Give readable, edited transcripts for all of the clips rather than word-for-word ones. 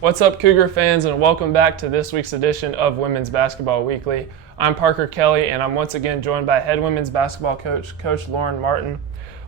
What's up, Cougar fans, and welcome back to this week's edition of Women's Basketball Weekly. I'm Parker Kelly, and I'm once again joined by head women's basketball coach, Coach Lauren Martin.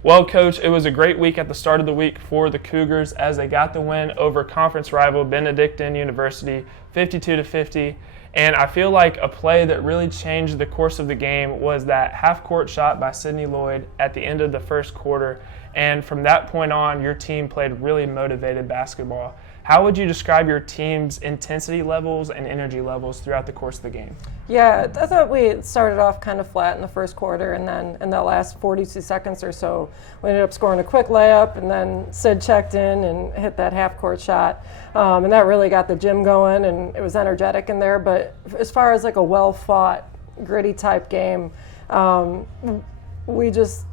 Well, Coach, it was a great week at the start of the week for the Cougars as they got the win over conference rival Benedictine University, 52-50. And I feel like a play that really changed the course of the game was that half-court shot by Sydney Lloyd at the end of the first quarter. And from that point on, your team played really motivated basketball. How would you describe your team's intensity levels and energy levels throughout the course of the game? Yeah, I thought we started off kind of flat in the first quarter, and then in the last 42 seconds or so, we ended up scoring a quick layup, and then Sid checked in and hit that half-court shot. And that really got the gym going, and it was energetic in there. But as far as like a well-fought, gritty-type game, we just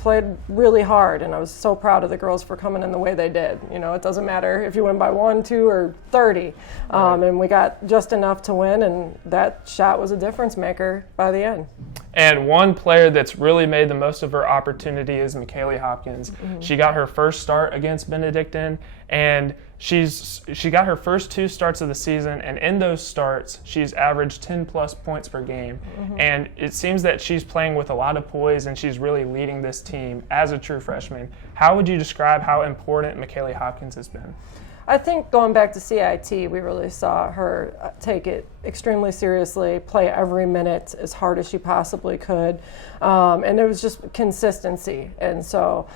played really hard, and I was so proud of the girls for coming in the way they did. You know, it doesn't matter if you win by 1, 2, or 30, and we got just enough to win, and that shot was a difference maker by the end. And one player that's really made the most of her opportunity is Michaela Hopkins. Mm-hmm. She got her first start against Benedictine, and she got her first 2 starts of the season, and in those starts, she's averaged 10-plus points per game. Mm-hmm. And it seems that she's playing with a lot of poise, and she's really leading this team as a true freshman. How would you describe how important Michaela Hopkins has been? I think going back to CIT, we really saw her take it extremely seriously, play every minute as hard as she possibly could, and it was just consistency. And so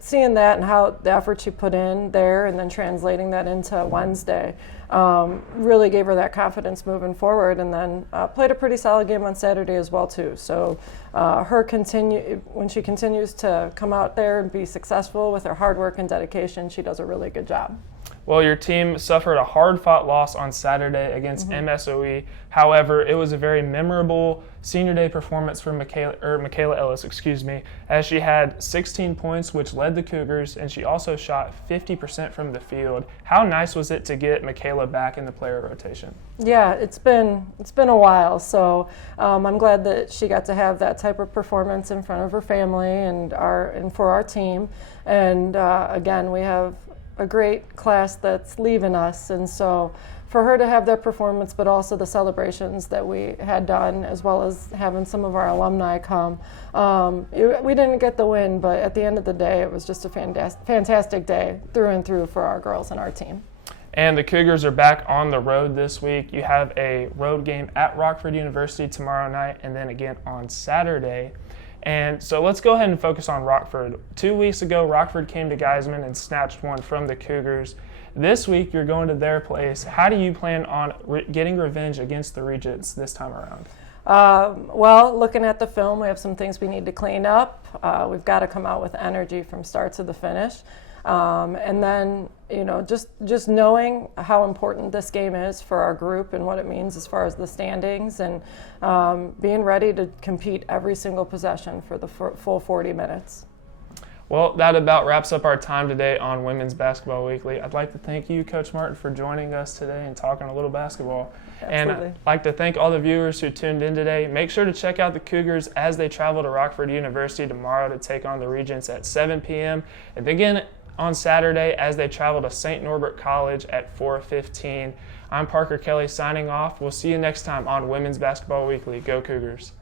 seeing that and how the effort she put in there and then translating that into Wednesday really gave her that confidence moving forward, and then played a pretty solid game on Saturday as well too. So when she continues to come out there and be successful with her hard work and dedication, she does a really good job. Well, your team suffered a hard-fought loss on Saturday against MSOE. However, it was a very memorable senior day performance for Michaela Ellis, as she had 16 points, which led the Cougars, and she also shot 50% from the field. How nice was it to get Michaela back in the player rotation? Yeah, it's been a while, so I'm glad that she got to have that type of performance in front of her family and for our team. And again, we have a great class that's leaving us, and so for her to have that performance, but also the celebrations that we had done, as well as having some of our alumni come. We didn't get the win, but at the end of the day, it was just a fantastic day through and through for our girls and our team. And the Cougars are back on the road this week. You have a road game at Rockford University tomorrow night, and then again on Saturday. And so let's go ahead and focus on Rockford. 2 weeks ago, Rockford came to Geisman and snatched one from the Cougars. This week, you're going to their place. How do you plan on getting revenge against the Regents this time around? Well, looking at the film, we have some things we need to clean up. We've got to come out with energy from start to the finish. And then, just knowing how important this game is for our group and what it means as far as the standings, and being ready to compete every single possession for the full 40 minutes. Well, that about wraps up our time today on Women's Basketball Weekly. I'd like to thank you, Coach Martin, for joining us today and talking a little basketball. Absolutely. And I'd like to thank all the viewers who tuned in today. Make sure to check out the Cougars as they travel to Rockford University tomorrow to take on the Regents at 7 p.m. And again on Saturday as they travel to St. Norbert College at 4:15. I'm Parker Kelly signing off. We'll see you next time on Women's Basketball Weekly. Go Cougars.